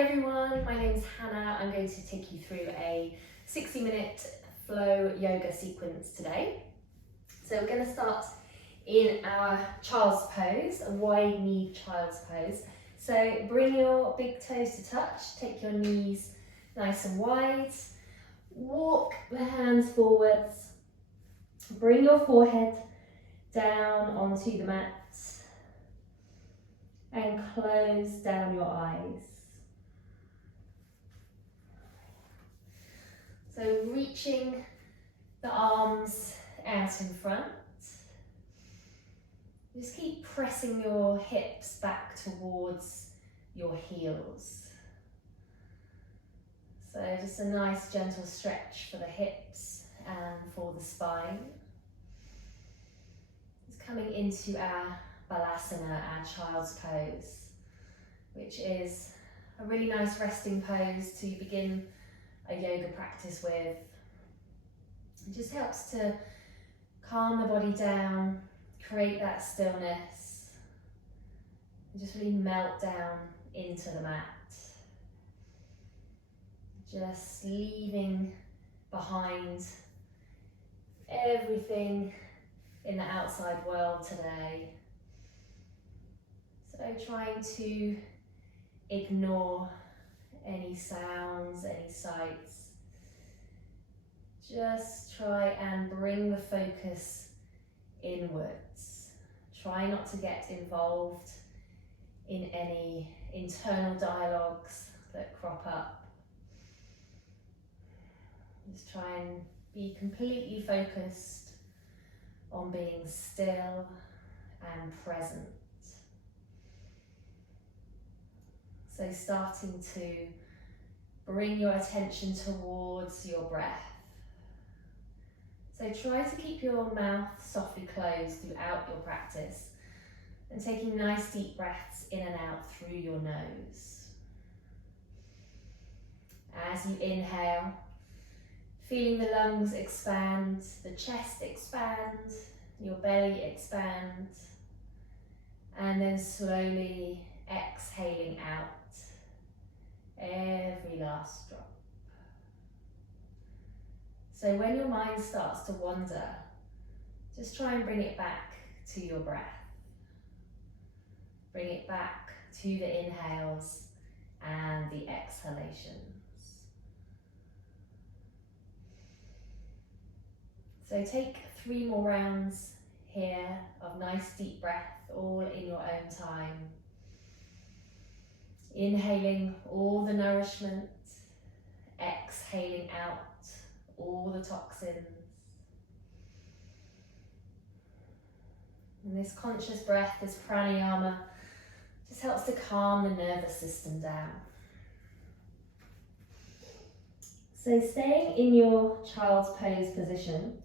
Hi everyone, my name's Hannah. I'm going to take you through a 60-minute flow yoga sequence today. So we're going to start in our child's pose, a wide knee child's pose. So bring your big toes to touch, take your knees nice and wide, walk the hands forwards, bring your forehead down onto the mat and close down your eyes. So reaching the arms out in front. Just keep pressing your hips back towards your heels. So just a nice gentle stretch for the hips and for the spine. Just coming into our Balasana, our child's pose, which is a really nice resting pose to begin a yoga practice with. It just helps to calm the body down, create that stillness, and just really melt down into the mat. Just leaving behind everything in the outside world today. So trying to ignore any sounds, any sights. Just try and bring the focus inwards. Try not to get involved in any internal dialogues that crop up. Just try and be completely focused on being still and present. So starting to bring your attention towards your breath. So try to keep your mouth softly closed throughout your practice and taking nice deep breaths in and out through your nose. As you inhale, feeling the lungs expand, the chest expand, your belly expand, and then slowly exhaling out every last drop. So when your mind starts to wander, just try and bring it back to your breath. Bring it back to the inhales and the exhalations. So take 3 more rounds here of nice deep breath, all in your own time. Inhaling all the nourishment, exhaling out all the toxins. And this conscious breath, this pranayama, just helps to calm the nervous system down. So staying in your child's pose position,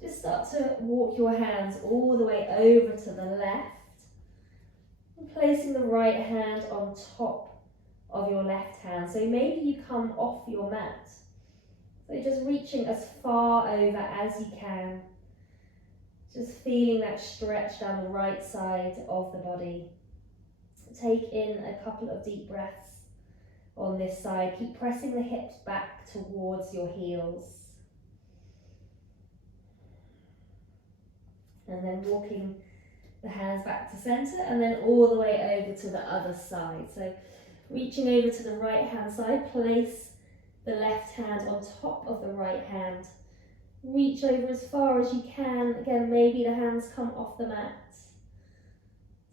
just start to walk your hands all the way over to the left, and placing the right hand on top of your left hand. So maybe you come off your mat. So just reaching as far over as you can. Just feeling that stretch down the right side of the body. Take in a couple of deep breaths on this side. Keep pressing the hips back towards your heels. And then walking the hands back to center and then all the way over to the other side. So reaching over to the right hand side, place the left hand on top of the right hand. Reach over as far as you can. Again, maybe the hands come off the mat.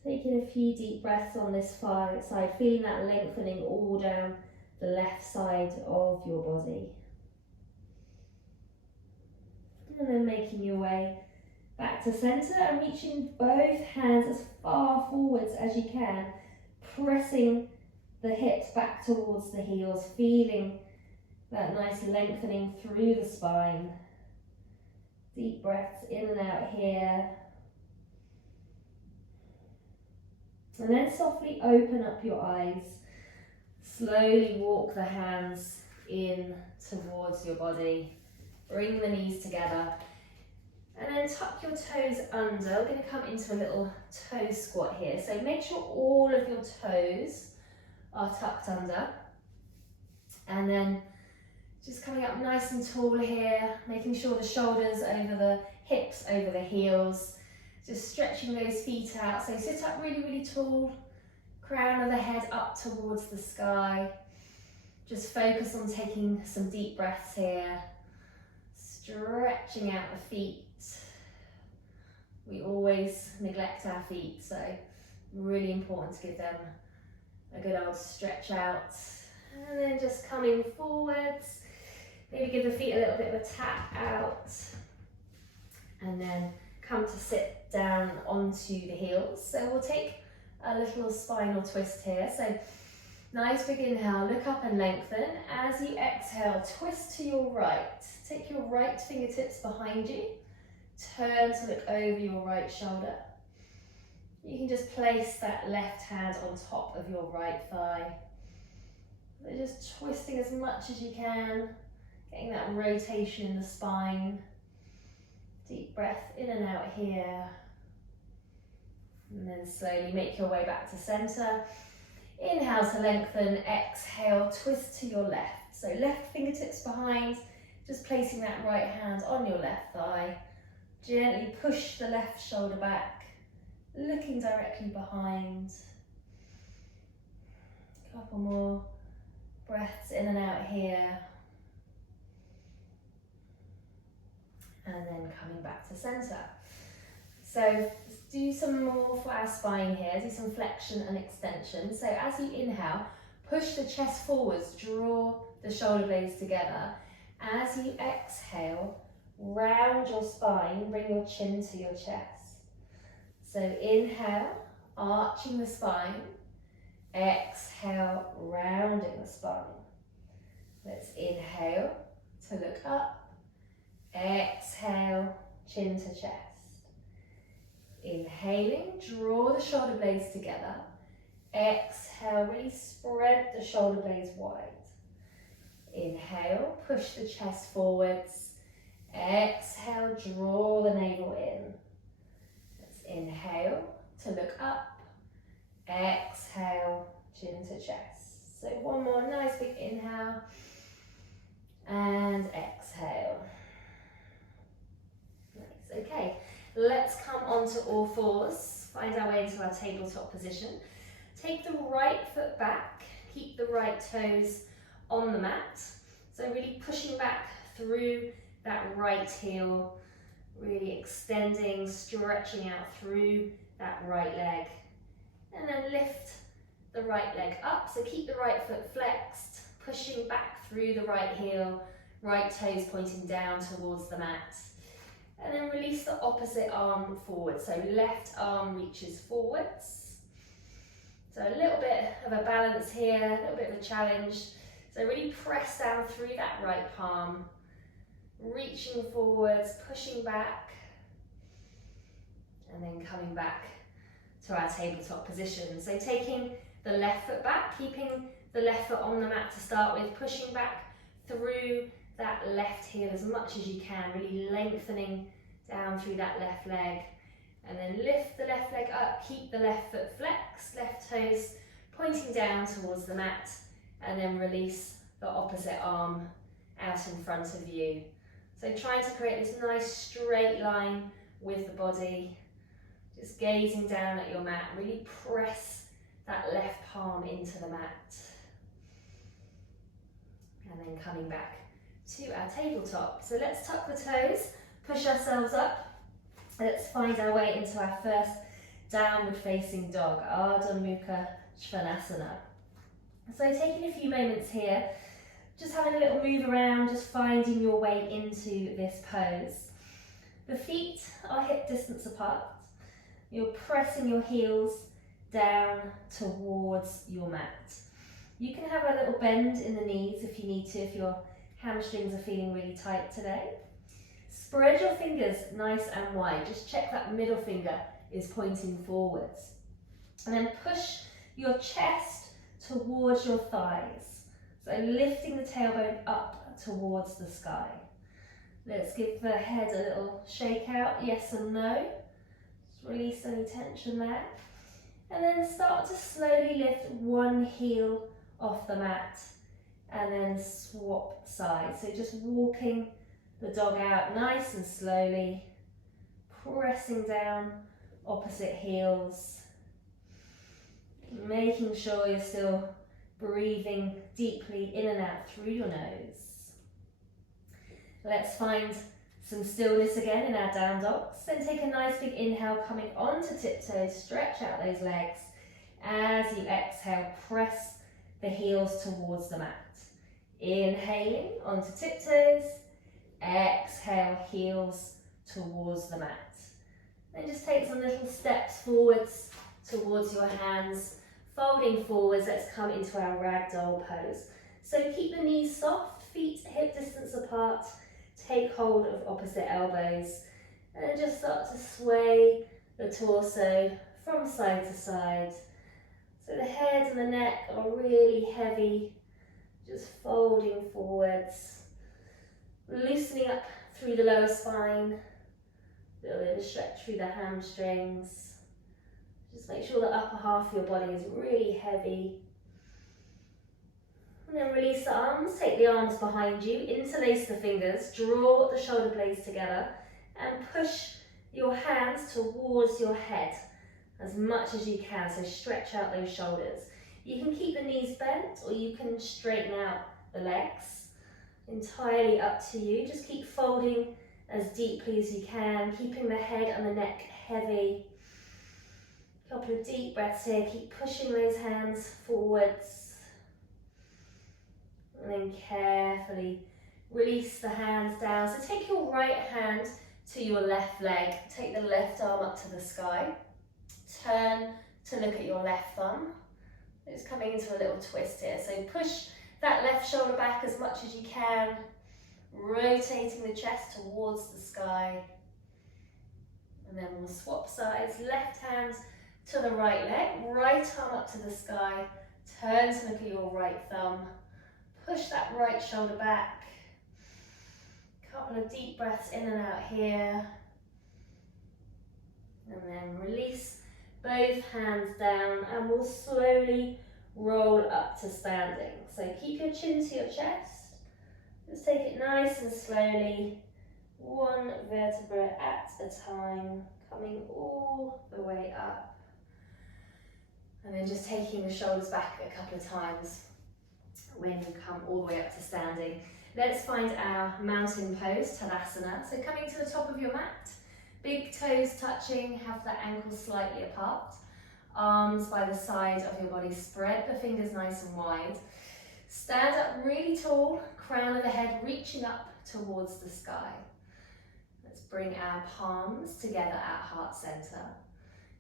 Taking a few deep breaths on this far side, feeling that lengthening all down the left side of your body. And then making your way back to center and reaching both hands as far forwards as you can, pressing the hips back towards the heels, feeling that nice lengthening through the spine. Deep breaths in and out here. And then softly open up your eyes. Slowly walk the hands in towards your body. Bring the knees together. And then tuck your toes under. We're going to come into a little toe squat here. So make sure all of your toes are tucked under. And then just coming up nice and tall here, making sure the shoulders over the hips, over the heels, just stretching those feet out. So sit up really, really tall, crown of the head up towards the sky. Just focus on taking some deep breaths here, stretching out the feet. We always neglect our feet, so really important to give them a good old stretch out. And then just coming forwards, maybe give the feet a little bit of a tap out. And then come to sit down onto the heels. So we'll take a little spinal twist here. So nice big inhale, look up and lengthen. As you exhale, twist to your right. Take your right fingertips behind you. Turn to look over your right shoulder. You can just place that left hand on top of your right thigh. So just twisting as much as you can, getting that rotation in the spine. Deep breath in and out here. And then slowly make your way back to center. Inhale to lengthen, exhale, twist to your left. So left fingertips behind, just placing that right hand on your left thigh. Gently push the left shoulder back, looking directly behind. A couple more breaths in and out here. And then coming back to center. So let's do some more for our spine here, do some flexion and extension. So as you inhale, push the chest forwards, draw the shoulder blades together. As you exhale, round your spine, bring your chin to your chest. So inhale, arching the spine. Exhale, rounding the spine. Let's inhale to look up. Exhale, chin to chest. Inhaling, draw the shoulder blades together. Exhale, really spread the shoulder blades wide. Inhale, push the chest forwards. Exhale, draw the navel in. Let's inhale to look up. Exhale, chin to chest. So one more nice big inhale. And exhale. Nice, okay. Let's come onto all fours. Find our way into our tabletop position. Take the right foot back. Keep the right toes on the mat. So really pushing back through that right heel, really extending, stretching out through that right leg. And then lift the right leg up. So keep the right foot flexed, pushing back through the right heel, right toes pointing down towards the mat. And then release the opposite arm forward. So left arm reaches forwards. So a little bit of a balance here, a little bit of a challenge. So really press down through that right palm, reaching forwards, pushing back, and then coming back to our tabletop position. So taking the left foot back, keeping the left foot on the mat to start with, pushing back through that left heel as much as you can, really lengthening down through that left leg. And then lift the left leg up, keep the left foot flexed, left toes pointing down towards the mat, and then release the opposite arm out in front of you. So trying to create this nice straight line with the body, just gazing down at your mat, really press that left palm into the mat. And then coming back to our tabletop. So let's tuck the toes, push ourselves up. Let's find our way into our first downward facing dog, Ardha Mukha Svanasana. So taking a few moments here, just having a little move around, just finding your way into this pose. The feet are hip distance apart. You're pressing your heels down towards your mat. You can have a little bend in the knees if you need to, if your hamstrings are feeling really tight today. Spread your fingers nice and wide. Just check that middle finger is pointing forwards. And then push your chest towards your thighs. So lifting the tailbone up towards the sky. Let's give the head a little shake out, yes and no. Just release any tension there. And then start to slowly lift one heel off the mat and then swap sides. So just walking the dog out nice and slowly, pressing down opposite heels, making sure you're still breathing deeply in and out through your nose. Let's find some stillness again in our down dogs. Then take a nice big inhale, coming onto tiptoes, stretch out those legs. As you exhale, press the heels towards the mat. Inhaling onto tiptoes, exhale, heels towards the mat. Then just take some little steps forwards towards your hands, folding forwards. Let's come into our ragdoll pose. So keep the knees soft, feet hip distance apart, take hold of opposite elbows, and then just start to sway the torso from side to side. So the head and the neck are really heavy, just folding forwards, loosening up through the lower spine, a little bit of a stretch through the hamstrings. Just make sure the upper half of your body is really heavy. And then release the arms, take the arms behind you, interlace the fingers, draw the shoulder blades together, and push your hands towards your head as much as you can, so stretch out those shoulders. You can keep the knees bent or you can straighten out the legs, entirely up to you. Just keep folding as deeply as you can, keeping the head and the neck heavy. A couple of deep breaths here, keep pushing those hands forwards. And then carefully release the hands down. So take your right hand to your left leg, take the left arm up to the sky. Turn to look at your left thumb. It's coming into a little twist here. So push that left shoulder back as much as you can, rotating the chest towards the sky. And then we'll swap sides. Left hand to the right leg, right arm up to the sky. Turn to look at your right thumb. Push that right shoulder back. Couple of deep breaths in and out here. And then release both hands down, and we'll slowly roll up to standing. So keep your chin to your chest. Just take it nice and slowly, one vertebra at a time, coming all the way up. And then just taking the shoulders back a couple of times when you come all the way up to standing. Let's find our mountain pose, Tadasana. So coming to the top of your mat, big toes touching, have the ankles slightly apart. Arms by the side of your body, spread the fingers nice and wide. Stand up really tall, crown of the head reaching up towards the sky. Let's bring our palms together at heart center.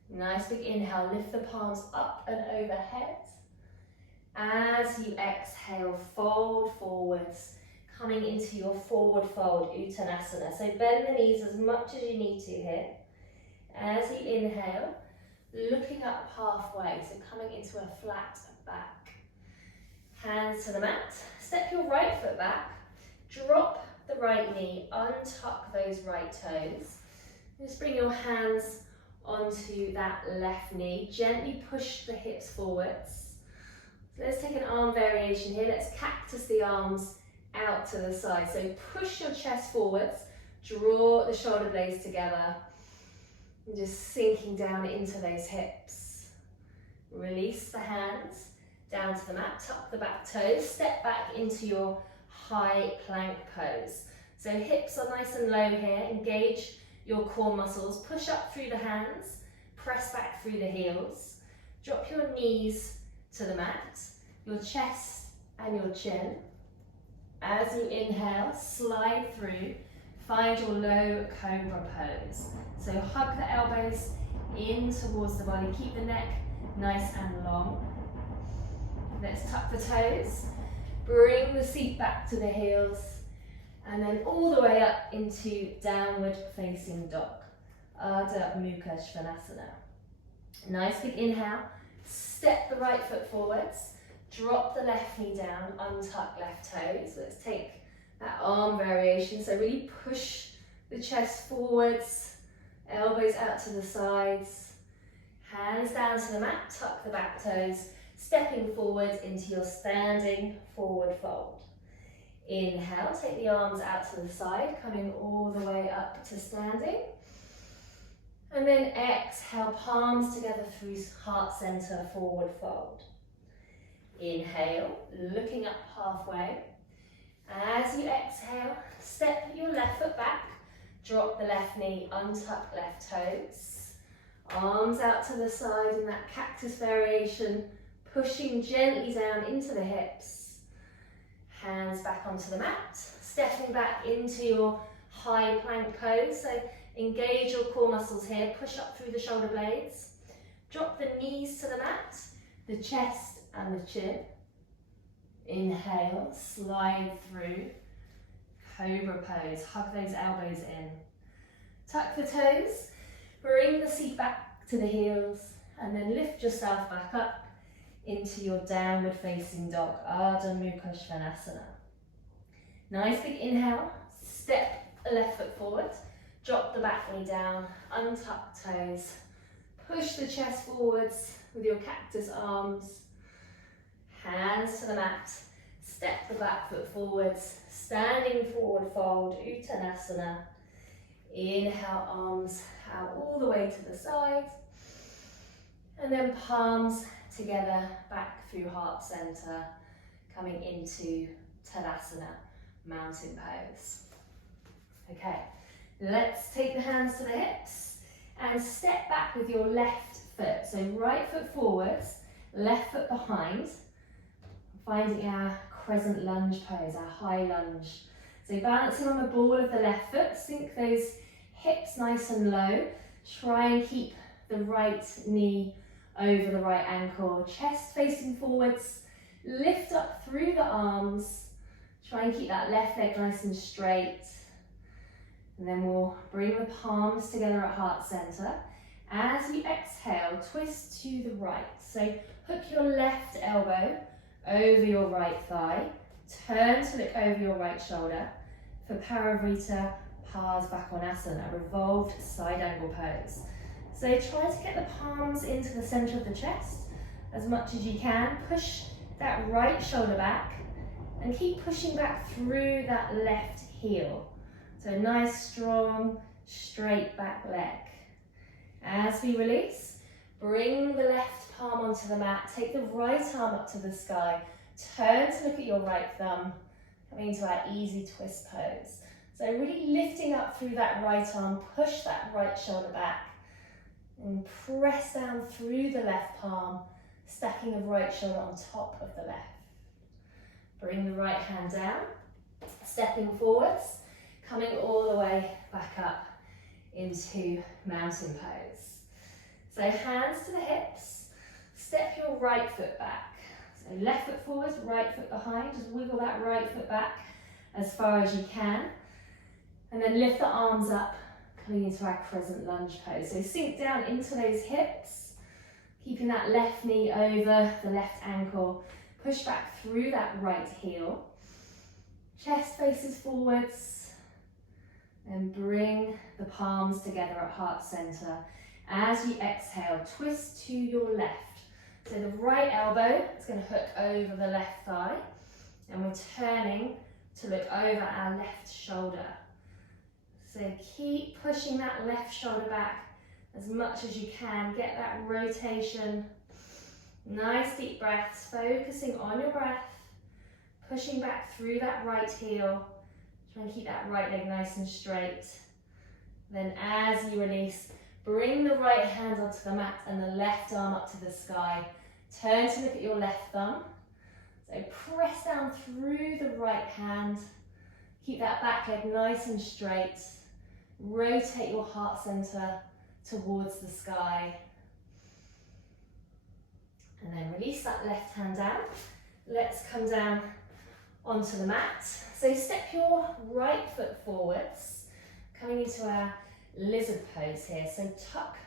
Nice big inhale, lift the palms up and overhead. As you exhale, fold forwards, coming into your forward fold, Uttanasana. So bend the knees as much as you need to here. As you inhale, looking up halfway, so coming into a flat back. Hands to the mat, step your right foot back, drop the right knee, untuck those right toes. Just bring your hands onto that left knee, gently push the hips forwards. So let's take an arm variation here. Let's cactus the arms out to the side. So push your chest forwards, draw the shoulder blades together, and just sinking down into those hips. Release the hands down to the mat, tuck the back toes, step back into your high plank pose. So hips are nice and low here, engage your core muscles, push up through the hands, press back through the heels, drop your knees to the mat, your chest and your chin. As you inhale, slide through, find your low cobra pose. So hug the elbows in towards the body, keep the neck nice and long. Let's tuck the toes, bring the seat back to the heels, and then all the way up into downward facing dog, Ardha Mukha Svanasana. Nice big inhale, step the right foot forwards, drop the left knee down, untuck left toes. Let's take that arm variation, so really push the chest forwards, elbows out to the sides, hands down to the mat, tuck the back toes, stepping forward into your standing forward fold. Inhale, take the arms out to the side, coming all the way up to standing. And then exhale, palms together through heart center, forward fold. Inhale, looking up halfway. As you exhale, step your left foot back, drop the left knee, untuck left toes. Arms out to the side in that cactus variation, pushing gently down into the hips. Hands back onto the mat, stepping back into your high plank pose. So engage your core muscles here, push up through the shoulder blades. Drop the knees to the mat, the chest and the chin. Inhale, slide through, cobra pose, hug those elbows in. Tuck the toes, bring the seat back to the heels, and then lift yourself back up into your downward facing dog, Ardha Mukha Svanasana. Nice big inhale, step the left foot forward, drop the back knee down, untuck toes, push the chest forwards with your cactus arms, hands to the mat, step the back foot forwards, standing forward fold, Uttanasana. Inhale, arms out all the way to the side, and then palms together back through heart center, coming into Tadasana, mountain pose. Okay, let's take the hands to the hips and step back with your left foot. So right foot forwards, left foot behind, finding our crescent lunge pose, our high lunge. So balancing on the ball of the left foot, sink those hips nice and low. Try and keep the right knee over the right ankle, chest facing forwards, lift up through the arms. Try and keep that left leg nice and straight. And then we'll bring the palms together at heart center. As you exhale, twist to the right. So hook your left elbow over your right thigh, turn to look over your right shoulder for Parivrtta Parsvakonasana, revolved side angle pose. So try to get the palms into the center of the chest as much as you can. Push that right shoulder back and keep pushing back through that left heel. So nice, strong, straight back leg. As we release, bring the left palm onto the mat, take the right arm up to the sky, turn to look at your right thumb, coming into our easy twist pose. So really lifting up through that right arm, push that right shoulder back, and press down through the left palm, stacking the right shoulder on top of the left. Bring the right hand down, stepping forwards, coming all the way back up into mountain pose. So hands to the hips, step your right foot back. So left foot forwards, right foot behind, just wiggle that right foot back as far as you can. And then lift the arms up, coming into our crescent lunge pose. So sink down into those hips, keeping that left knee over the left ankle. Push back through that right heel. Chest faces forwards. And bring the palms together at heart center. As you exhale, twist to your left. So the right elbow is going to hook over the left thigh. And we're turning to look over our left shoulder. So keep pushing that left shoulder back as much as you can. Get that rotation. Nice deep breaths, focusing on your breath. Pushing back through that right heel. Try and keep that right leg nice and straight. Then as you release, bring the right hand onto the mat and the left arm up to the sky. Turn to look at your left thumb. So press down through the right hand. Keep that back leg nice and straight. Rotate your heart center towards the sky. And then release that left hand down. Let's come down onto the mat. So step your right foot forwards, coming into our lizard pose here. So tuck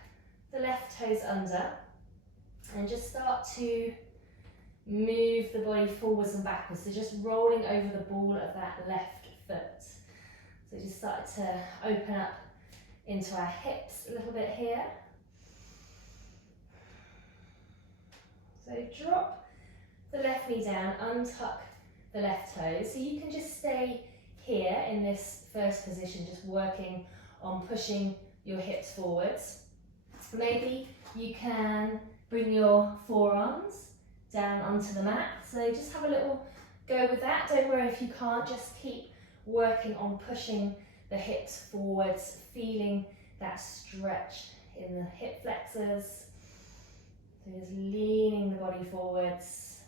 the left toes under and just start to move the body forwards and backwards. So just rolling over the ball of that left foot. So just start to open up into our hips a little bit here. So drop the left knee down, untuck the left toes. So you can just stay here in this first position, just working on pushing your hips forwards. Maybe you can bring your forearms down onto the mat. So just have a little go with that. Don't worry if you can't, just keep working on pushing the hips forwards, feeling that stretch in the hip flexors. So just leaning the body forwards.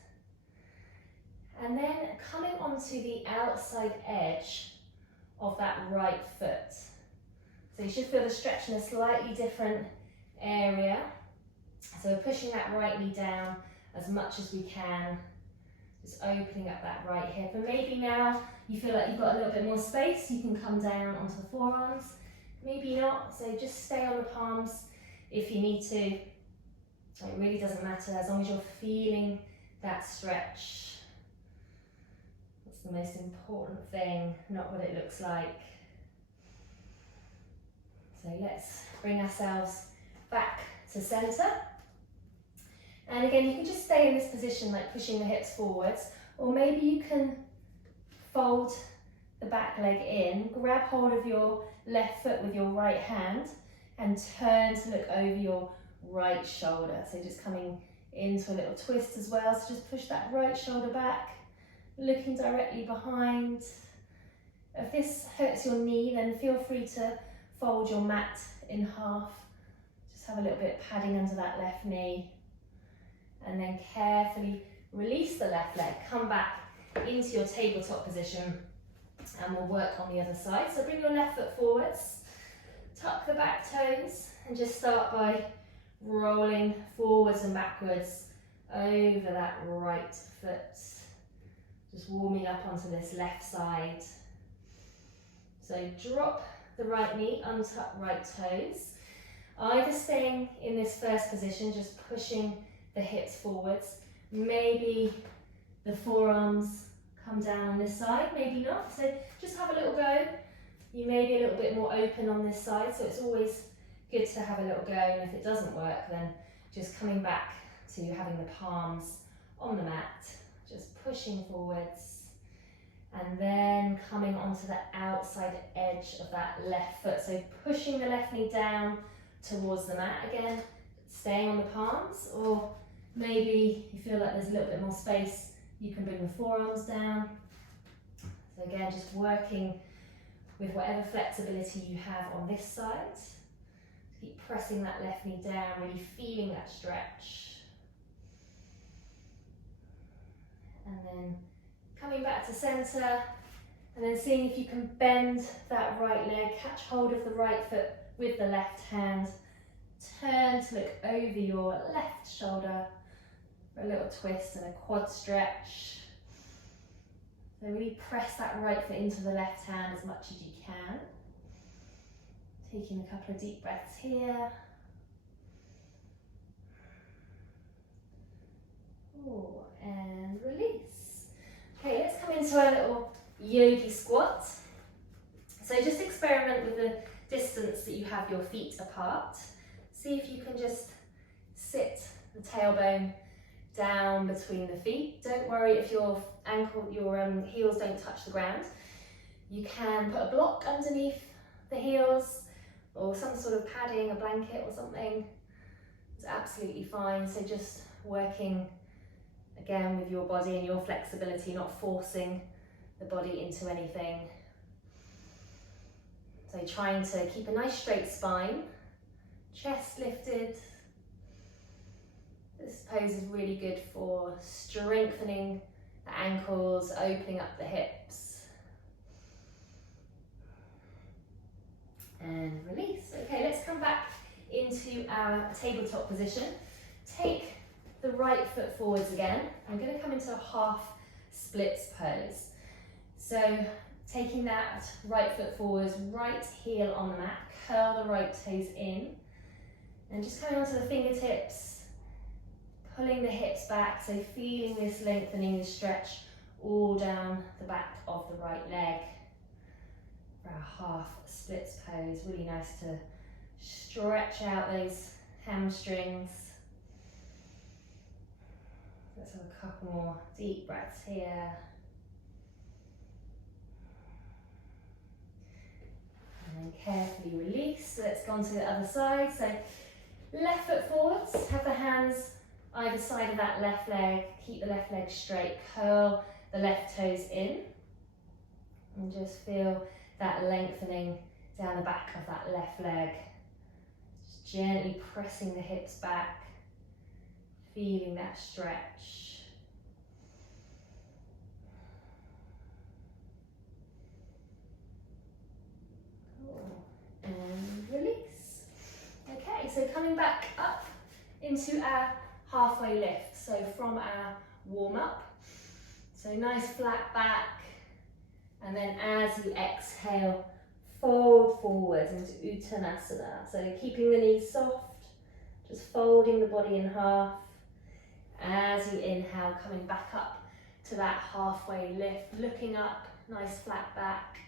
And then coming onto the outside edge of that right foot. So you should feel the stretch in a slightly different area. So we're pushing that right knee down as much as we can. Just opening up that right hip. And maybe now you feel like you've got a little bit more space, you can come down onto the forearms. Maybe not, so just stay on the palms if you need to. It really doesn't matter as long as you're feeling that stretch. That's the most important thing, not what it looks like. So let's bring ourselves back to center. And again, you can just stay in this position, like pushing the hips forwards, or maybe you can fold the back leg in, grab hold of your left foot with your right hand, and turn to look over your right shoulder. So just coming into a little twist as well. So just push that right shoulder back, looking directly behind. If this hurts your knee, then feel free to fold your mat in half. Just have a little bit of padding under that left knee. And then carefully release the left leg. Come back into your tabletop position and we'll work on the other side. So bring your left foot forwards, tuck the back toes, and just start by rolling forwards and backwards over that right foot. Just warming up onto this left side. So drop the right knee, untuck right toes. Either staying in this first position, just pushing the hips forwards. Maybe the forearms come down on this side, maybe not. So just have a little go. You may be a little bit more open on this side, so it's always good to have a little go. And if it doesn't work, then just coming back to having the palms on the mat, just pushing forwards. And then coming onto the outside edge of that left foot. So pushing the left knee down towards the mat again, staying on the palms, or maybe you feel like there's a little bit more space, you can bring the forearms down. So again, just working with whatever flexibility you have on this side. Keep pressing that left knee down, really feeling that stretch. And then coming back to center, and then seeing if you can bend that right leg, catch hold of the right foot with the left hand, turn to look over your left shoulder for a little twist and a quad stretch. So really press that right foot into the left hand as much as you can. Taking a couple of deep breaths here. Ooh, and release. Okay, let's come into our little yogi squat. So just experiment with the distance that you have your feet apart. See if you can just sit the tailbone down between the feet. Don't worry if your heels don't touch the ground. You can put a block underneath the heels or some sort of padding, a blanket or something. It's absolutely fine. So just working again with your body and your flexibility, not forcing the body into anything. So trying to keep a nice straight spine, chest lifted. This pose is really good for strengthening the ankles, opening up the hips. And release. Okay, let's come back into our tabletop position. Take the right foot forwards again. I'm going to come into a half splits pose. So taking that right foot forwards, right heel on the mat, curl the right toes in, and just coming onto the fingertips, pulling the hips back, so feeling this lengthening, this stretch all down the back of the right leg for our half splits pose. Really nice to stretch out those hamstrings. Let's have a couple more deep breaths here. And then carefully release. So let's go on to the other side. So left foot forwards, have the hands either side of that left leg, keep the left leg straight, curl the left toes in, and just feel that lengthening down the back of that left leg. Just gently pressing the hips back, feeling that stretch. Cool. And release. Okay, so coming back up into our halfway lift. So from our warm up, so nice flat back, and then as you exhale, fold forwards into Uttanasana. So keeping the knees soft, just folding the body in half. As you inhale, coming back up to that halfway lift, looking up, nice flat back.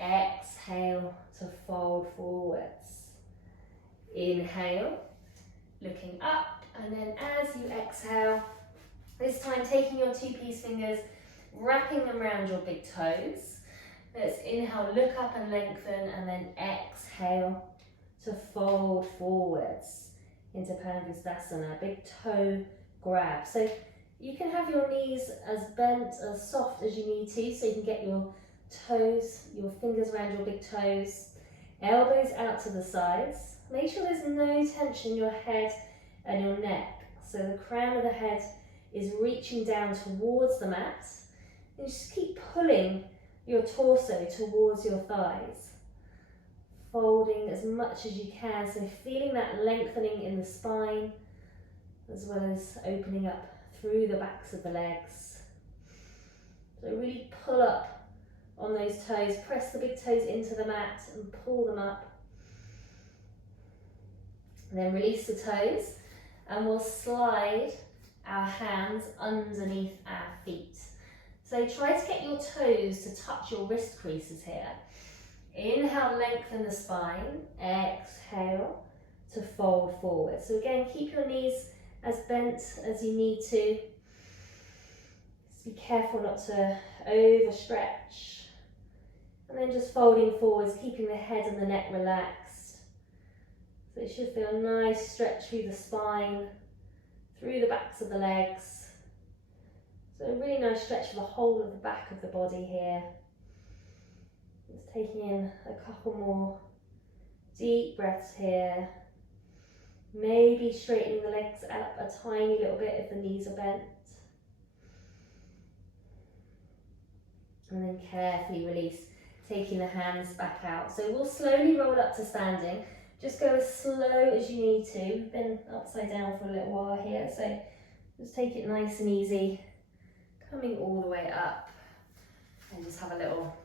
Exhale to fold forwards. Inhale, looking up, and then as you exhale, this time taking your two peace fingers, wrapping them around your big toes. Let's inhale, look up and lengthen, and then exhale to fold forwards into Pangusthasana, big toe grab. So you can have your knees as bent, as soft as you need to, so you can get your toes, your fingers around your big toes, elbows out to the sides. Make sure there's no tension in your head and your neck. So the crown of the head is reaching down towards the mat. And just keep pulling your torso towards your thighs. Folding as much as you can, so feeling that lengthening in the spine, as well as opening up through the backs of the legs. So really pull up on those toes, press the big toes into the mat and pull them up. And then release the toes, and we'll slide our hands underneath our feet. So try to get your toes to touch your wrist creases here. Inhale, lengthen the spine. Exhale to fold forward. So again, keep your knees as bent as you need to. Just be careful not to overstretch. And then just folding forwards, keeping the head and the neck relaxed. So it should feel a nice stretch through the spine, through the backs of the legs. So a really nice stretch for the whole of the back of the body here. Just taking in a couple more deep breaths here. Maybe straightening the legs up a tiny little bit if the knees are bent. And then carefully release, taking the hands back out. So we'll slowly roll up to standing. Just go as slow as you need to. We've been upside down for a little while here, so just take it nice and easy. Coming all the way up, and just have a little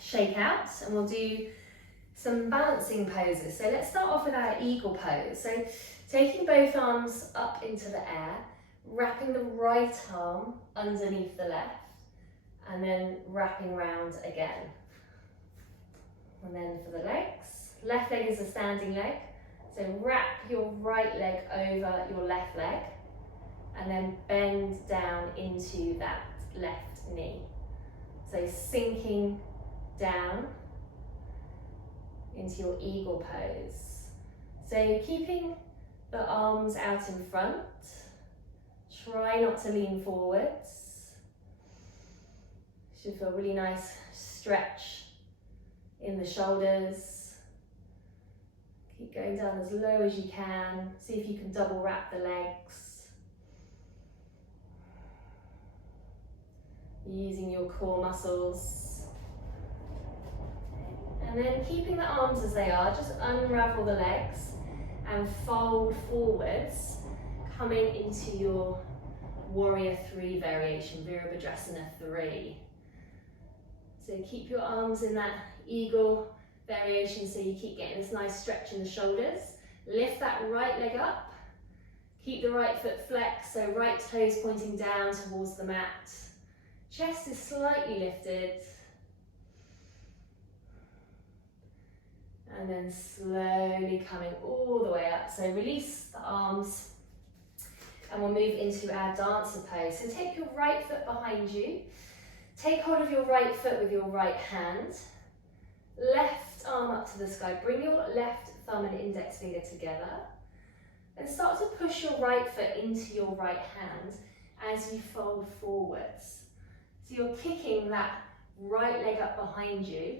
shake out, and we'll do some balancing poses. So let's start off with our eagle pose. So taking both arms up into the air, wrapping the right arm underneath the left, and then wrapping round again. And then for the legs, left leg is a standing leg, so wrap your right leg over your left leg, and then bend down into that left knee. So sinking down into your eagle pose. So keeping the arms out in front, try not to lean forwards. Should feel really nice stretch in the shoulders. Keep going down as low as you can. See if you can double wrap the legs. Using your core muscles. And then keeping the arms as they are, just unravel the legs and fold forwards, coming into your warrior 3 variation, Virabhadrasana 3. So keep your arms in that eagle variation so you keep getting this nice stretch in the shoulders. Lift that right leg up. Keep the right foot flexed, so right toes pointing down towards the mat. Chest is slightly lifted. And then slowly coming all the way up. So release the arms. And we'll move into our dancer pose. So take your right foot behind you. Take hold of your right foot with your right hand. Left arm up to the sky. Bring your left thumb and index finger together. And start to push your right foot into your right hand as you fold forwards. So you're kicking that right leg up behind you,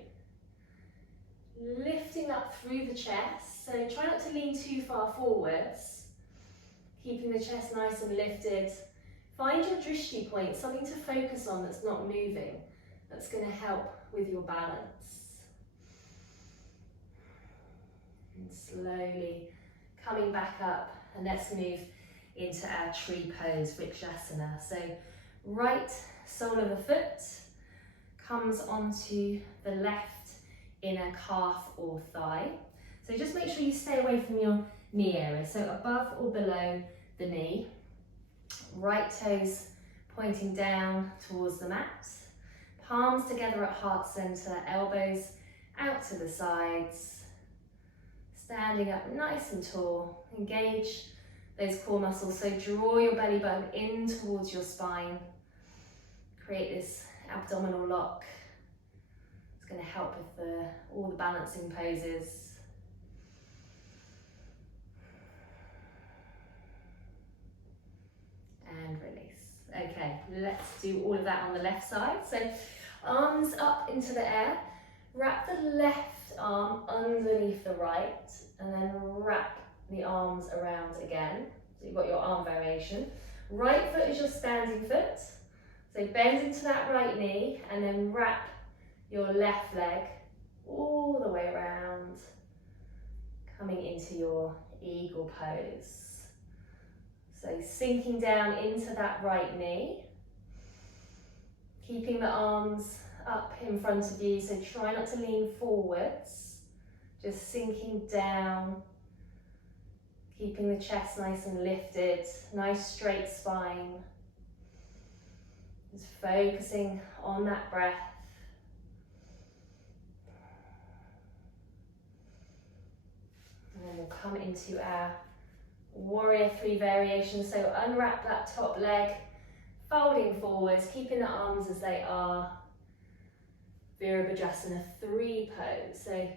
lifting up through the chest. So try not to lean too far forwards, keeping the chest nice and lifted. Find your drishti point, something to focus on that's not moving. That's going to help with your balance. And slowly coming back up, and let's move into our tree pose, Vinyasa. So right sole of the foot comes onto the left inner calf or thigh. So just make sure you stay away from your knee area, so above or below the knee. Right toes pointing down towards the mat. Palms together at heart center, elbows out to the sides. Standing up nice and tall. Engage those core muscles, so draw your belly button in towards your spine. Create this abdominal lock. It's going to help with all the balancing poses. And release. Okay, let's do all of that on the left side. So arms up into the air. Wrap the left arm underneath the right, and then wrap the arms around again. So you've got your arm variation. Right foot is your standing foot. So bend into that right knee, and then wrap your left leg all the way around, coming into your eagle pose. So sinking down into that right knee, keeping the arms up in front of you, so try not to lean forwards, just sinking down, keeping the chest nice and lifted, nice straight spine, just focusing on that breath. And then we'll come into our warrior three variation, so unwrap that top leg, folding forwards, keeping the arms as they are. Virabhadrasana 3 pose. So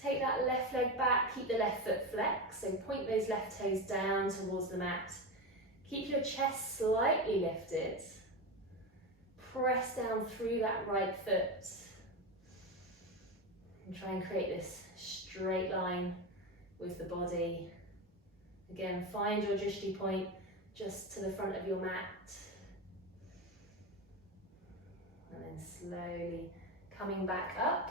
take that left leg back, keep the left foot flexed, so point those left toes down towards the mat. Keep your chest slightly lifted. Press down through that right foot. And try and create this straight line with the body. Again, find your drishti point just to the front of your mat. And then slowly coming back up.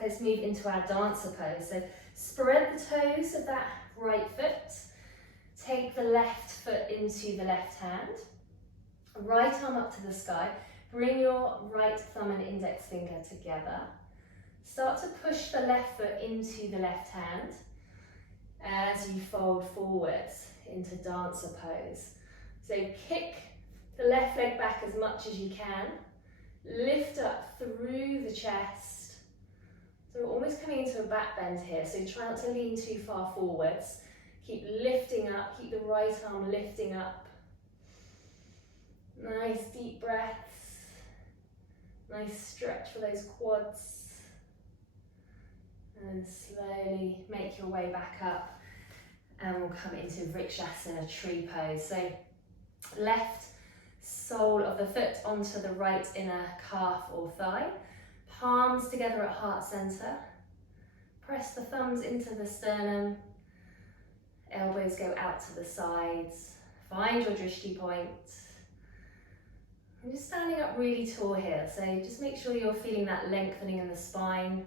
Let's move into our dancer pose. So spread the toes of that right foot. Take the left foot into the left hand. Right arm up to the sky. Bring your right thumb and index finger together. Start to push the left foot into the left hand as you fold forwards into dancer pose. So kick the left leg back as much as you can. Lift up through the chest. So we're almost coming into a back bend here, so try not to lean too far forwards. Keep lifting up, keep the right arm lifting up. Nice deep breaths. Nice stretch for those quads. And slowly make your way back up. And we'll come into Vrikshasana tree pose. So left sole of the foot onto the right inner calf or thigh. Palms together at heart center. Press the thumbs into the sternum. Elbows go out to the sides. Find your drishti point. I'm just standing up really tall here, so just make sure you're feeling that lengthening in the spine.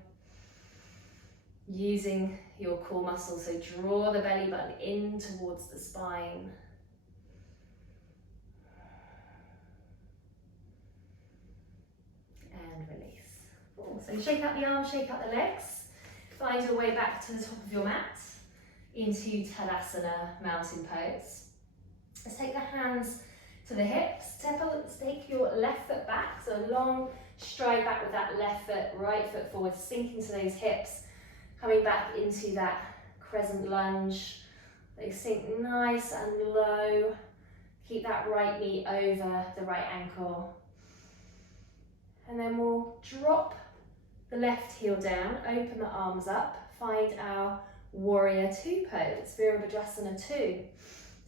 Using your core muscles, so draw the belly button in towards the spine. And release. So shake out the arms, shake out the legs. Find your way back to the top of your mat into Tadasana mountain pose. Let's take the hands to the hips. Take your left foot back, so a long stride back with that left foot, right foot forward, sink into those hips. Coming back into that crescent lunge, They sink nice and low. Keep that right knee over the right ankle. And then we'll drop the left heel down, open the arms up, find our warrior two pose, Virabhadrasana 2.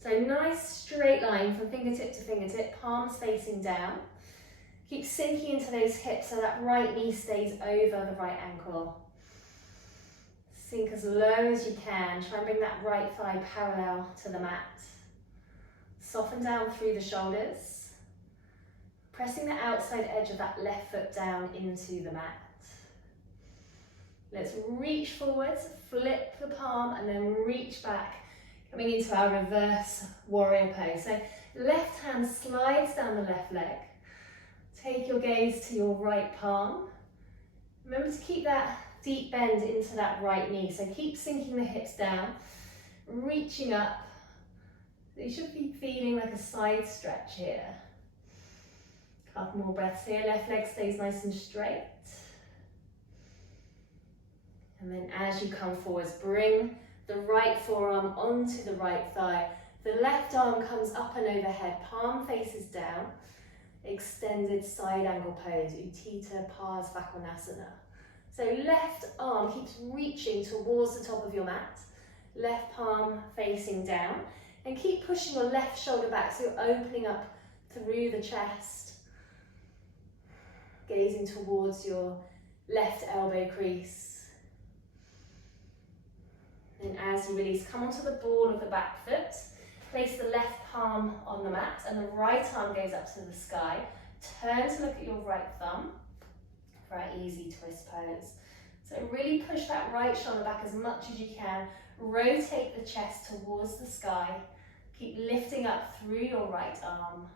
So nice straight line from fingertip to fingertip, palms facing down. Keep sinking into those hips so that right knee stays over the right ankle. Sink as low as you can. Try and bring that right thigh parallel to the mat. Soften down through the shoulders. Pressing the outside edge of that left foot down into the mat. Let's reach forwards, flip the palm and then reach back, coming into our reverse warrior pose. So left hand slides down the left leg. Take your gaze to your right palm. Remember to keep that deep bend into that right knee. So keep sinking the hips down, reaching up. You should be feeling like a side stretch here. Couple more breaths here. Left leg stays nice and straight. And then as you come forwards, bring the right forearm onto the right thigh. The left arm comes up and overhead, palm faces down. Extended side angle pose, Utthita Parsvakonasana. So left arm keeps reaching towards the top of your mat. Left palm facing down. And keep pushing your left shoulder back so you're opening up through the chest. Gazing towards your left elbow crease. And as you release, come onto the ball of the back foot. Place the left palm on the mat and the right arm goes up to the sky. Turn to look at your right thumb for our easy twist pose. So really push that right shoulder back as much as you can. Rotate the chest towards the sky. Keep lifting up through your right arm.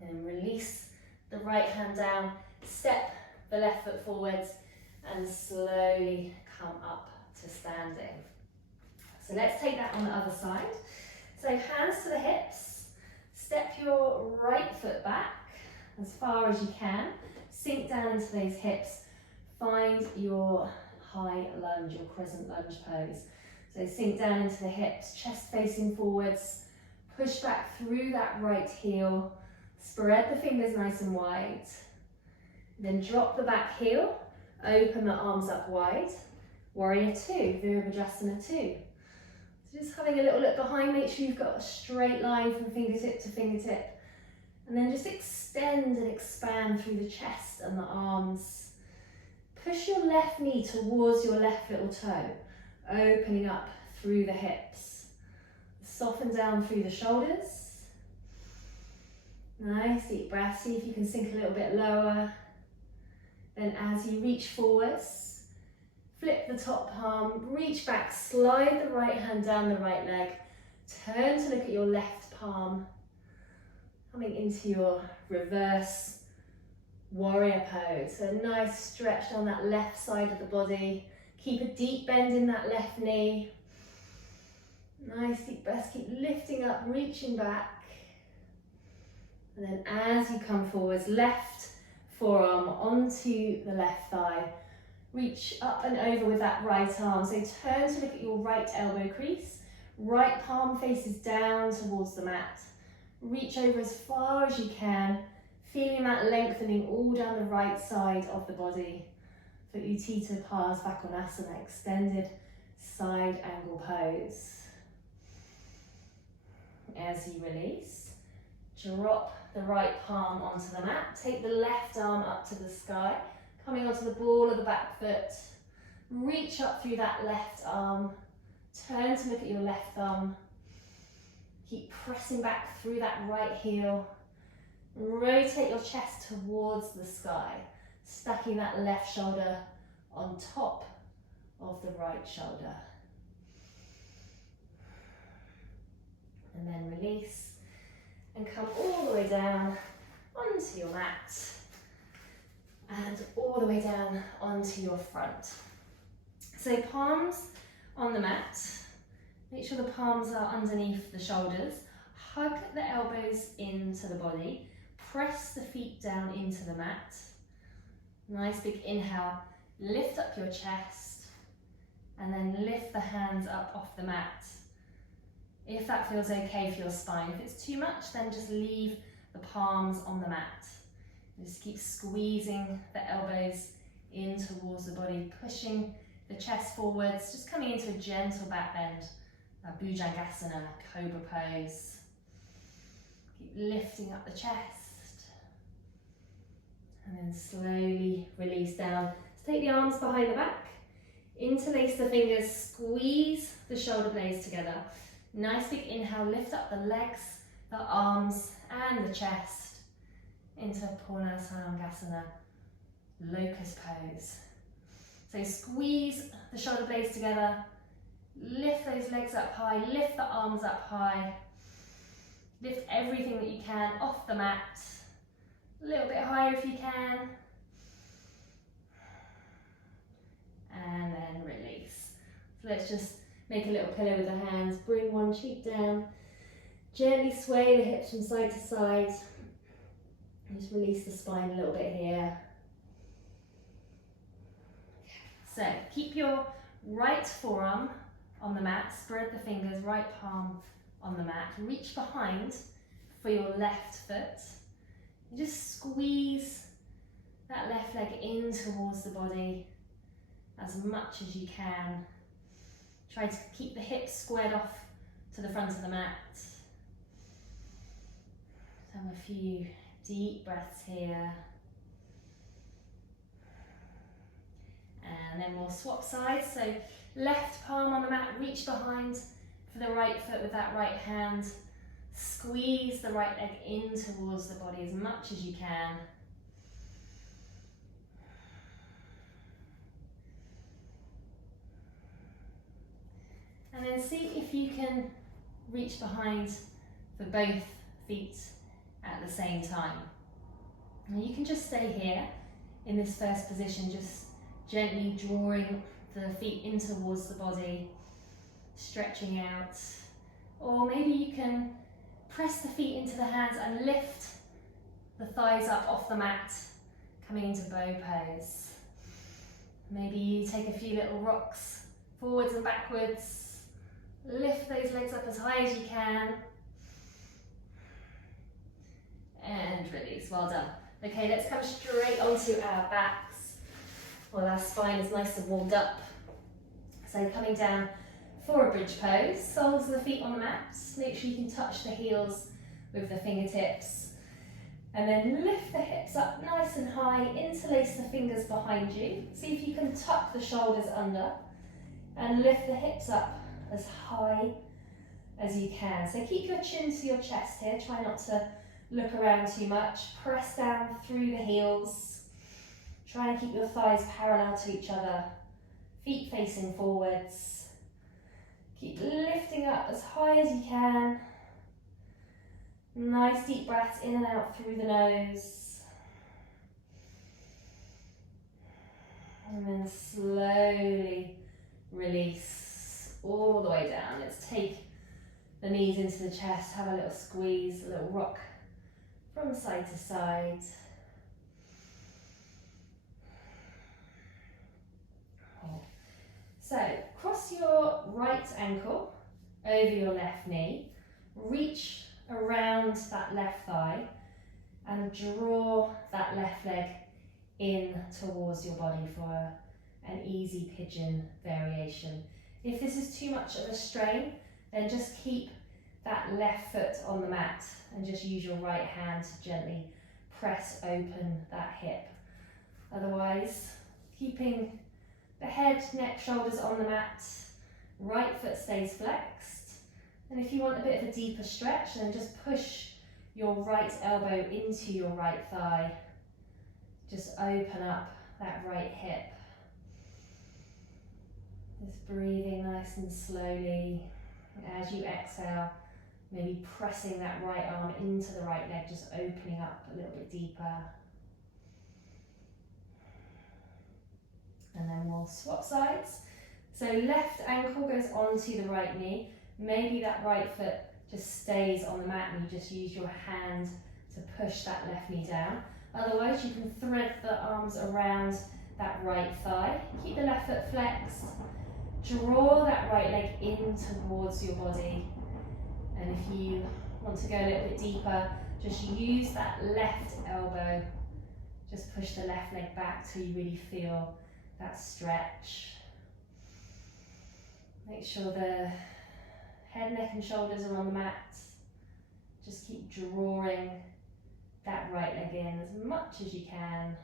And release the right hand down. Step the left foot forwards and slowly come up to standing. So let's take that on the other side. So hands to the hips, step your right foot back as far as you can, sink down into those hips, find your high lunge, your crescent lunge pose. So sink down into the hips, chest facing forwards, push back through that right heel, spread the fingers nice and wide, then drop the back heel, open the arms up wide, warrior 2, Virabhadrasana 2. Just having a little look behind, make sure you've got a straight line from fingertip to fingertip. And then just extend and expand through the chest and the arms. Push your left knee towards your left little toe, opening up through the hips. Soften down through the shoulders. Nice deep breath, see if you can sink a little bit lower. Then as you reach forwards, flip the top palm, reach back, slide the right hand down the right leg, turn to look at your left palm, coming into your reverse warrior pose. So nice stretch down that left side of the body. Keep a deep bend in that left knee. Nice deep breaths, keep lifting up, reaching back. And then as you come forwards, left forearm onto the left thigh. Reach up and over with that right arm. So turn to look at your right elbow crease. Right palm faces down towards the mat. Reach over as far as you can, feeling that lengthening all down the right side of the body for Utthita Parsvakonasana, extended side angle pose. As you release, drop the right palm onto the mat. Take the left arm up to the sky. Coming onto the ball of the back foot, reach up through that left arm, turn to look at your left thumb, keep pressing back through that right heel, rotate your chest towards the sky, stacking that left shoulder on top of the right shoulder. And then release and come all the way down onto your mat. And all the way down onto your front. So palms on the mat. Make sure the palms are underneath the shoulders. Hug the elbows into the body. Press the feet down into the mat. Nice big inhale. Lift up your chest. And then lift the hands up off the mat. If that feels okay for your spine. If it's too much, then just leave the palms on the mat. Just keep squeezing the elbows in towards the body, pushing the chest forwards, just coming into a gentle back bend. Bhujangasana, cobra pose. Keep lifting up the chest. And then slowly release down. So take the arms behind the back. Interlace the fingers, squeeze the shoulder blades together. Nice big inhale, lift up the legs, the arms and the chest into Purnasarasana, locust pose. So squeeze the shoulder blades together, lift those legs up high, lift the arms up high, lift everything that you can off the mat, a little bit higher if you can. And then release. So let's just make a little pillow with the hands. Bring one cheek down. Gently sway the hips from side to side. Just release the spine a little bit here. So keep your right forearm on the mat. Spread the fingers, right palm on the mat. Reach behind for your left foot. And just squeeze that left leg in towards the body as much as you can. Try to keep the hips squared off to the front of the mat. So have a few deep breaths here. And then we'll swap sides. So left palm on the mat, reach behind for the right foot with that right hand. Squeeze the right leg in towards the body as much as you can. And then see if you can reach behind for both feet at the same time. And you can just stay here in this first position, just gently drawing the feet in towards the body, stretching out. Or maybe you can press the feet into the hands and lift the thighs up off the mat, coming into bow pose. Maybe you take a few little rocks forwards and backwards. Lift those legs up as high as you can. And release, well done. Okay, let's come straight onto our backs while our spine is nice and warmed up. So coming down for a bridge pose, soles of the feet on the mat. Make sure you can touch the heels with the fingertips. And then lift the hips up nice and high, interlace the fingers behind you. See if you can tuck the shoulders under and lift the hips up as high as you can. So keep your chin to your chest here. Try not to look around too much. Press down through the heels. Try and keep your thighs parallel to each other. Feet facing forwards. Keep lifting up as high as you can. Nice deep breaths in and out through the nose. And then slowly release all the way down. Let's take the knees into the chest, have a little squeeze, a little rock from side to side. So cross your right ankle over your left knee, reach around that left thigh and draw that left leg in towards your body for an easy pigeon variation. If this is too much of a strain, then just keep that left foot on the mat and just use your right hand to gently press open that hip. Otherwise, keeping the head, neck, shoulders on the mat, right foot stays flexed. And if you want a bit of a deeper stretch, then just push your right elbow into your right thigh. Just open up that right hip. Just breathing nice and slowly. As you exhale, maybe pressing that right arm into the right leg, just opening up a little bit deeper. And then we'll swap sides. So left ankle goes onto the right knee. Maybe that right foot just stays on the mat and you just use your hand to push that left knee down. Otherwise, you can thread the arms around that right thigh. Keep the left foot flexed. draw that right leg in towards your body. And if you want to go a little bit deeper, just use that left elbow. Just push the left leg back till you really feel that stretch. Make sure the head, neck and shoulders are on the mat. Just keep drawing that right leg in as much as you can.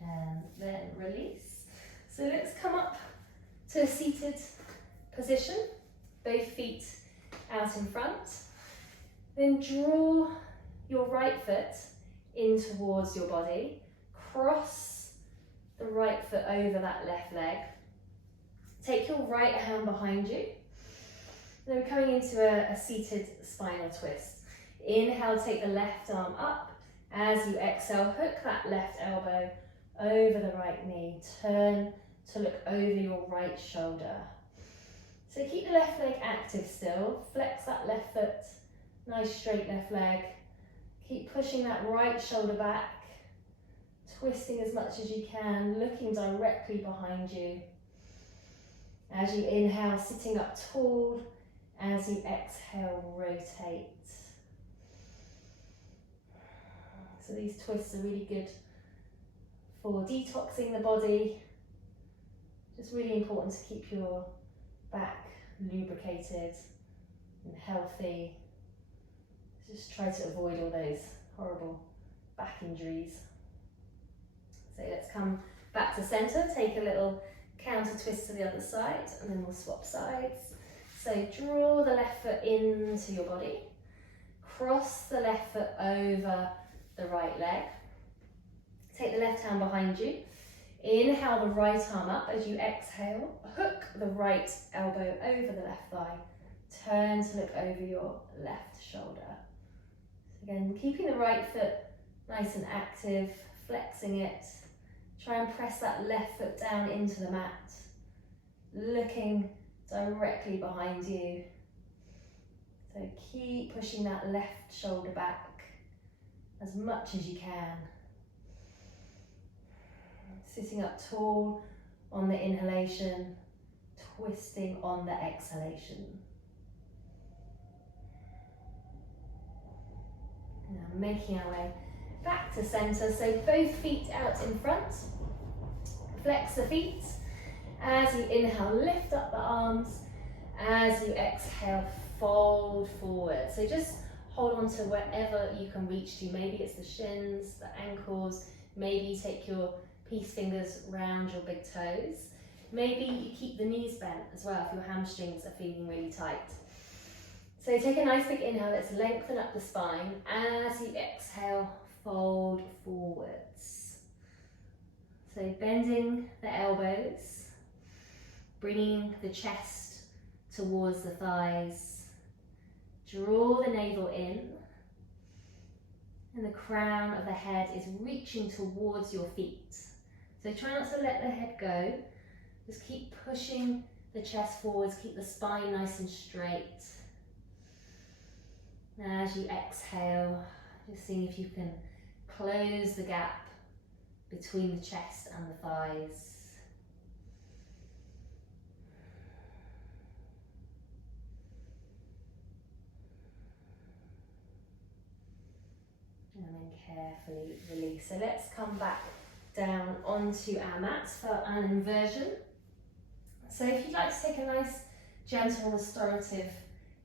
And then release. So let's come up to a seated position, both feet out in front. Then draw your right foot in towards your body. Cross the right foot over that left leg. Take your right hand behind you. Then we're coming into a seated spinal twist. Inhale, take the left arm up. As you exhale, hook that left elbow over the right knee. Turn to look over your right shoulder. So keep the left leg active still. Flex that left foot. Nice straight left leg. Keep pushing that right shoulder back. Twisting as much as you can, looking directly behind you. As you inhale, sitting up tall. As you exhale, rotate. So these twists are really good for detoxing the body. Just really important to keep your back lubricated and healthy. Just try to avoid all those horrible back injuries. So let's come back to center, take a little counter twist to the other side, and then we'll swap sides. So draw the left foot into your body, cross the left foot over the right leg. Take the left hand behind you. Inhale the right arm up. As you exhale, hook the right elbow over the left thigh. Turn to look over your left shoulder. Again, keeping the right foot nice and active, flexing it. Try and press that left foot down into the mat, looking directly behind you. So keep pushing that left shoulder back as much as you can. Sitting up tall on the inhalation, twisting on the exhalation. Now making our way back to center, so both feet out in front. Flex the feet. As you inhale, lift up the arms. As you exhale, fold forward. So just hold on to wherever you can reach to. Maybe it's the shins, the ankles. Maybe you take your peace fingers round your big toes. Maybe you keep the knees bent as well if your hamstrings are feeling really tight. So take a nice big inhale. Let's lengthen up the spine. As you exhale, fold forwards. So bending the elbows, bringing the chest towards the thighs. Draw the navel in, and the crown of the head is reaching towards your feet. So try not to let the head go. Just keep pushing the chest forwards, keep the spine nice and straight. As you exhale, just seeing if you can close the gap between the chest and the thighs. And then carefully release. So let's come back down onto our mats for an inversion. So if you'd like to take a nice gentle restorative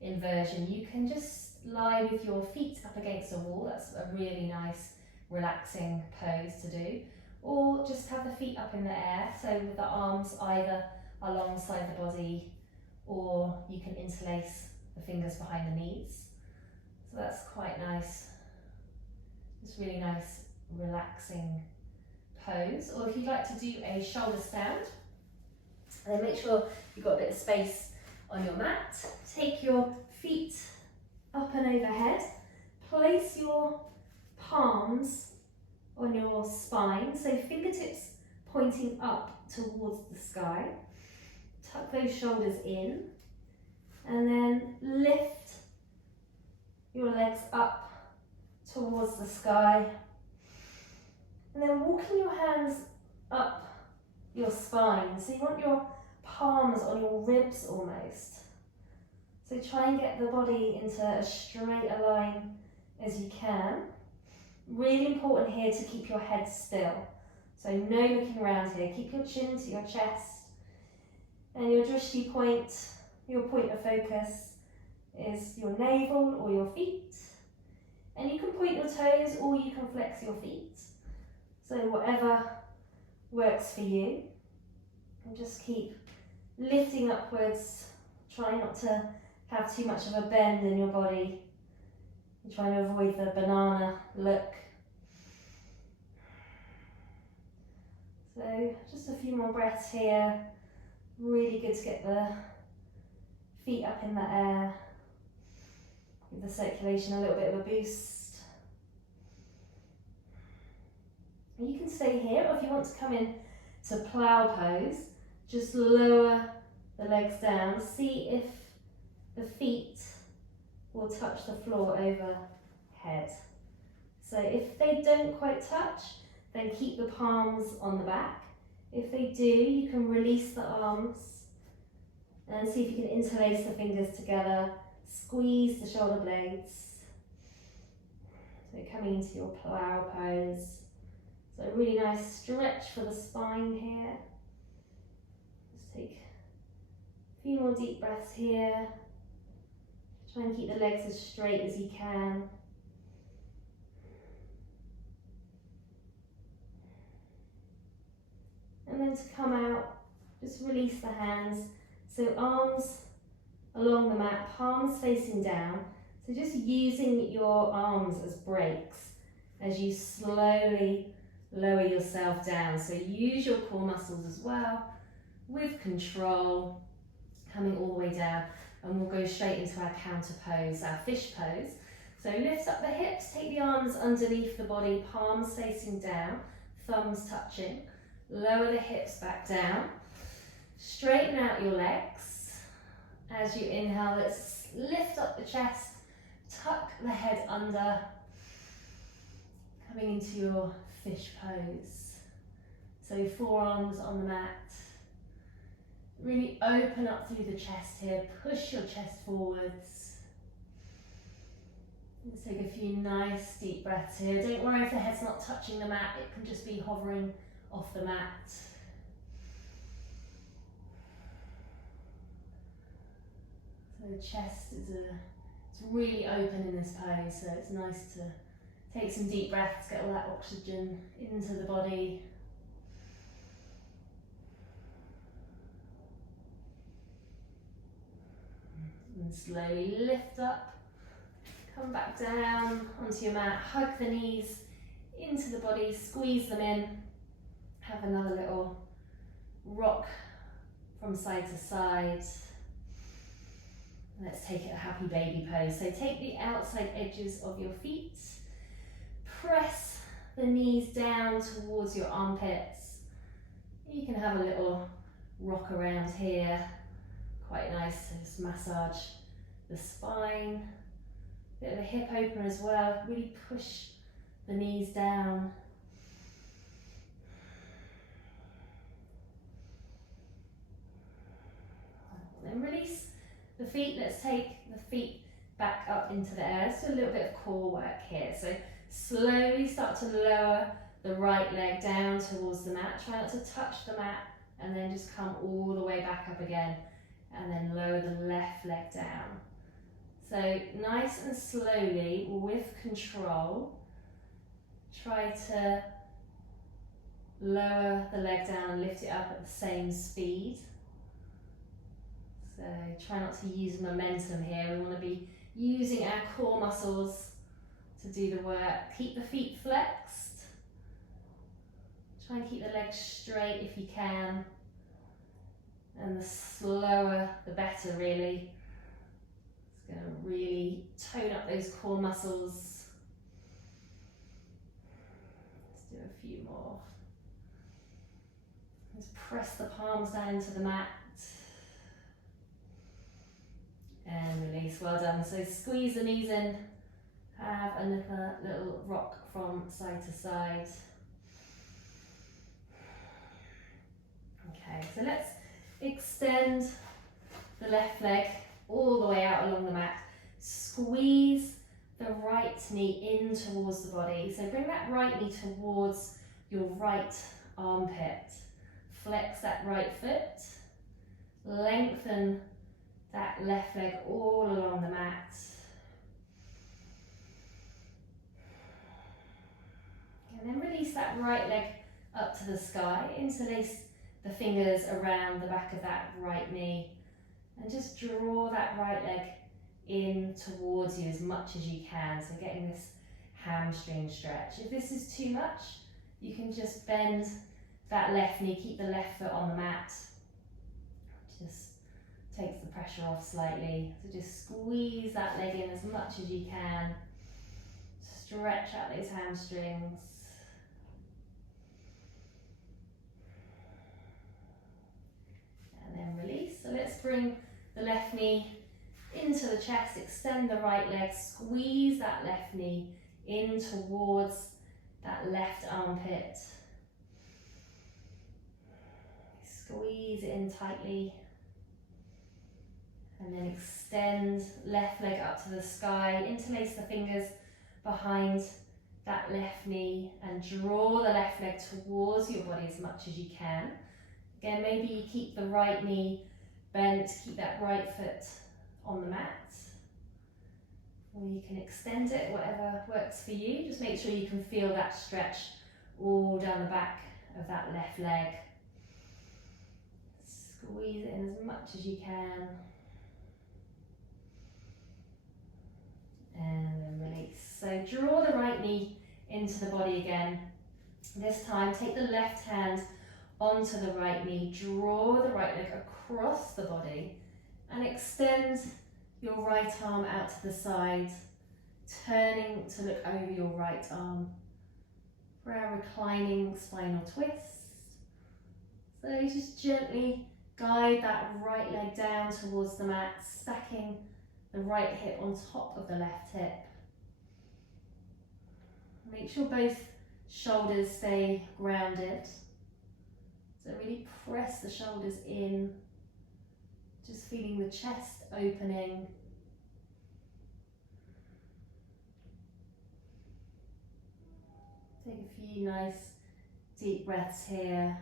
inversion, you can just lie with your feet up against a wall. That's a really nice relaxing pose to do. Or just have the feet up in the air, so with the arms either alongside the body, or you can interlace the fingers behind the knees. So that's quite nice. Just really nice relaxing pose. Or if you'd like to do a shoulder stand, then make sure you've got a bit of space on your mat. Take your feet up and overhead. Place your palms on your spine, so fingertips pointing up towards the sky. Tuck those shoulders in, and then lift your legs up towards the sky. And then walking your hands up your spine. So you want your palms on your ribs almost. So try and get the body into as straight a line as you can. Really important here to keep your head still. So no looking around here. Keep your chin to your chest. And your drishti point, your point of focus, is your navel or your feet. And you can point your toes or you can flex your feet. So whatever works for you. And just keep lifting upwards. Try not to have too much of a bend in your body. You're trying to avoid the banana look. So just a few more breaths here. Really good to get the feet up in the air. Give the circulation a little bit of a boost. And you can stay here, or if you want to come in to plough pose, just lower the legs down. See if the feet will touch the floor overhead. So if they don't quite touch, then keep the palms on the back. If they do, you can release the arms and see if you can interlace the fingers together. Squeeze the shoulder blades. So coming into your plough pose. So a really nice stretch for the spine here. Just take a few more deep breaths here. Try and keep the legs as straight as you can. And then to come out, just release the hands. So arms along the mat, palms facing down. So just using your arms as brakes as you slowly lower yourself down. So use your core muscles as well, with control, coming all the way down. And we'll go straight into our counter pose, our fish pose. So lift up the hips, take the arms underneath the body, palms facing down, thumbs touching. Lower the hips back down. Straighten out your legs. As you inhale, let's lift up the chest, tuck the head under, coming into your fish pose. So forearms on the mat. Really open up through the chest here, push your chest forwards. Let's take a few nice deep breaths here. Don't worry if the head's not touching the mat, it can just be hovering off the mat. So the chest it's really open in this pose, so it's nice to take some deep breaths, get all that oxygen into the body. And slowly lift up, come back down onto your mat, hug the knees into the body, squeeze them in. Have another little rock from side to side. Let's take it a happy baby pose. So take the outside edges of your feet, press the knees down towards your armpits. You can have a little rock around here, quite nice to just massage the spine. Bit of a hip opener as well, really push the knees down. Then release the feet. Let's take the feet back up into the air. Let's do a little bit of core work here. So slowly start to lower the right leg down towards the mat. Try not to touch the mat, and then just come all the way back up again, and then lower the left leg down. So nice and slowly, with control, try to lower the leg down and lift it up at the same speed. So try not to use momentum here. We want to be using our core muscles to do the work. Keep the feet flexed. Try and keep the legs straight if you can. And the slower the better, really. It's going to really tone up those core muscles. Let's do a few more. Let's press the palms down into the mat. And release, well done. So squeeze the knees in, have another little rock from side to side. Okay, so let's extend the left leg all the way out along the mat. Squeeze the right knee in towards the body. So bring that right knee towards your right armpit. Flex that right foot. Lengthen that left leg all along the mat. And then release that right leg up to the sky. Interlace the fingers around the back of that right knee. And just draw that right leg in towards you as much as you can. So getting this hamstring stretch. If this is too much, you can just bend that left knee, keep the left foot on the mat. Just takes the pressure off slightly. So just squeeze that leg in as much as you can. Stretch out those hamstrings. And then release. So let's bring the left knee into the chest, extend the right leg, squeeze that left knee in towards that left armpit. Squeeze it in tightly. And then extend left leg up to the sky, interlace the fingers behind that left knee and draw the left leg towards your body as much as you can. Again, maybe you keep the right knee bent, keep that right foot on the mat. Or you can extend it, whatever works for you. Just make sure you can feel that stretch all down the back of that left leg. Squeeze it in as much as you can. And then release. So draw the right knee into the body again. This time take the left hand onto the right knee. Draw the right leg across the body and extend your right arm out to the side, turning to look over your right arm for our reclining spinal twist. So just gently guide that right leg down towards the mat, stacking the right hip on top of the left hip. Make sure both shoulders stay grounded. So really press the shoulders in, just feeling the chest opening. Take a few nice deep breaths here.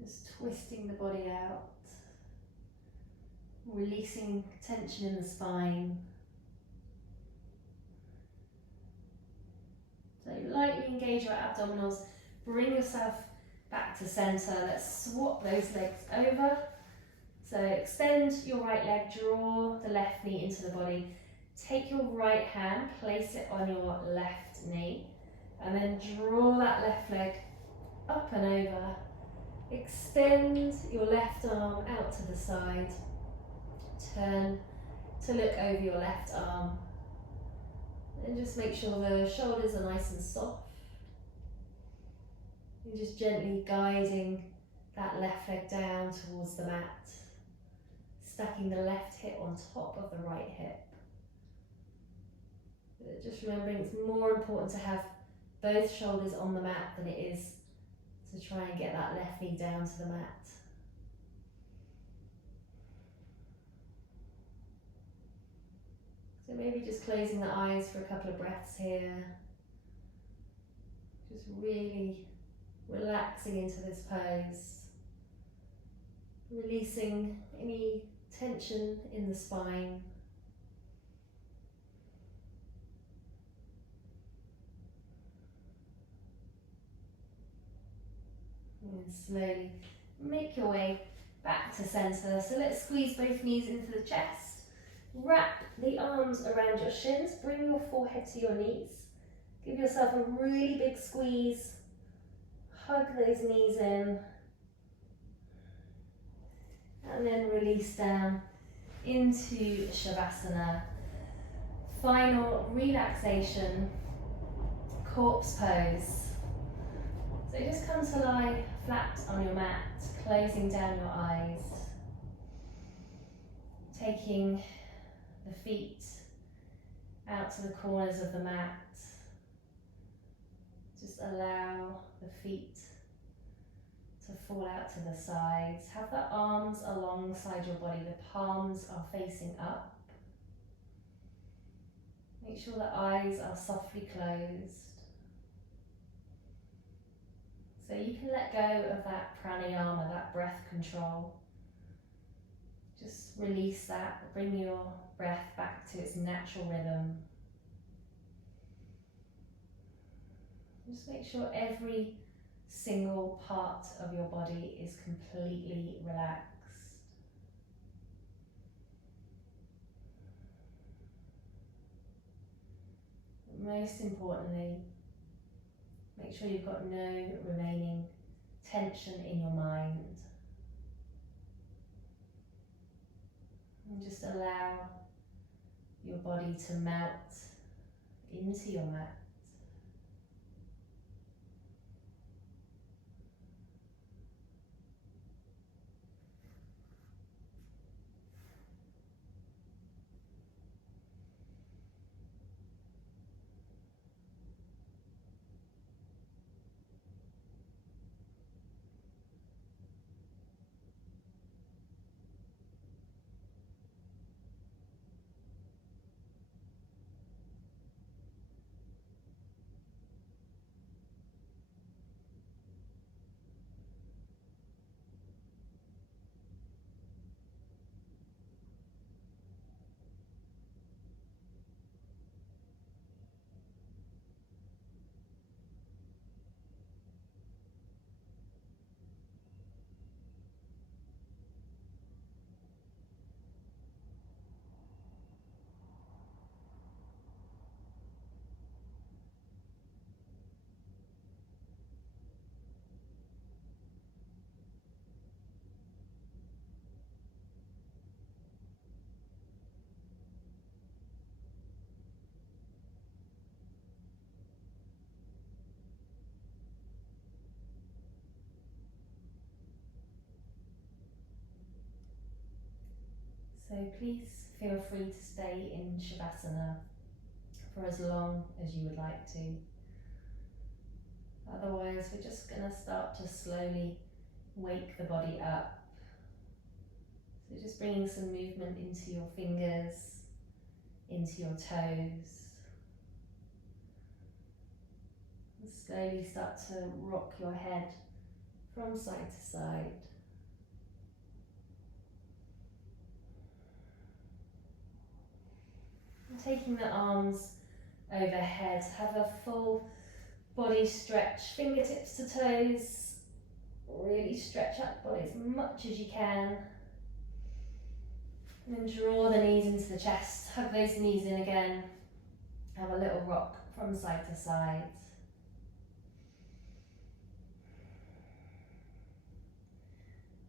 Just twisting the body out. Releasing tension in the spine. So lightly engage your abdominals. Bring yourself back to center. Let's swap those legs over. So extend your right leg, draw the left knee into the body. Take your right hand, place it on your left knee, and then draw that left leg up and over. Extend your left arm out to the side. Turn to look over your left arm. And just make sure the shoulders are nice and soft. You're just gently guiding that left leg down towards the mat, stacking the left hip on top of the right hip. Just remembering it's more important to have both shoulders on the mat than it is to try and get that left knee down to the mat. So maybe just closing the eyes for a couple of breaths here. Just really relaxing into this pose. Releasing any tension in the spine. And slowly make your way back to center. So let's squeeze both knees into the chest. Wrap the arms around your shins. Bring your forehead to your knees. Give yourself a really big squeeze. Hug those knees in. And then release down into Shavasana. Final relaxation, corpse pose. So just come to lie flat on your mat, closing down your eyes. Taking the feet out to the corners of the mat. Just allow the feet to fall out to the sides. Have the arms alongside your body. The palms are facing up. Make sure the eyes are softly closed. So you can let go of that pranayama, that breath control. Just release that, bring your breath back to its natural rhythm. Just make sure every single part of your body is completely relaxed. Most importantly, make sure you've got no remaining tension in your mind. And just allow your body to melt into your mat. So please feel free to stay in Shavasana for as long as you would like to. Otherwise, we're just going to start to slowly wake the body up. So just bringing some movement into your fingers, into your toes. And slowly start to rock your head from side to side. And taking the arms overhead, have a full body stretch, fingertips to toes. Really stretch out the body as much as you can. And then draw the knees into the chest, hug those knees in again. Have a little rock from side to side.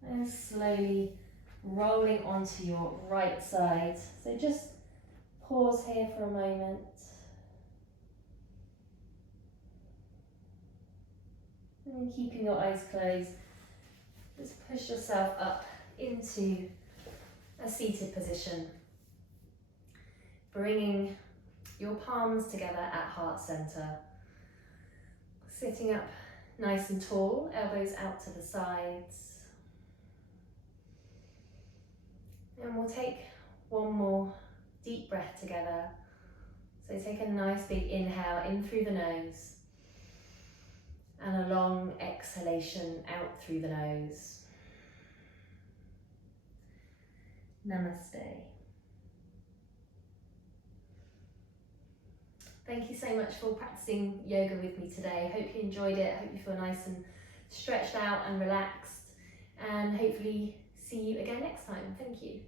And slowly rolling onto your right side. So just pause here for a moment. And then keeping your eyes closed, just push yourself up into a seated position. Bringing your palms together at heart center. Sitting up nice and tall, elbows out to the sides. And we'll take one more deep breath together. So take a nice big inhale in through the nose. And a long exhalation out through the nose. Namaste. Thank you so much for practicing yoga with me today. Hope you enjoyed it. Hope you feel nice and stretched out and relaxed. And hopefully see you again next time. Thank you.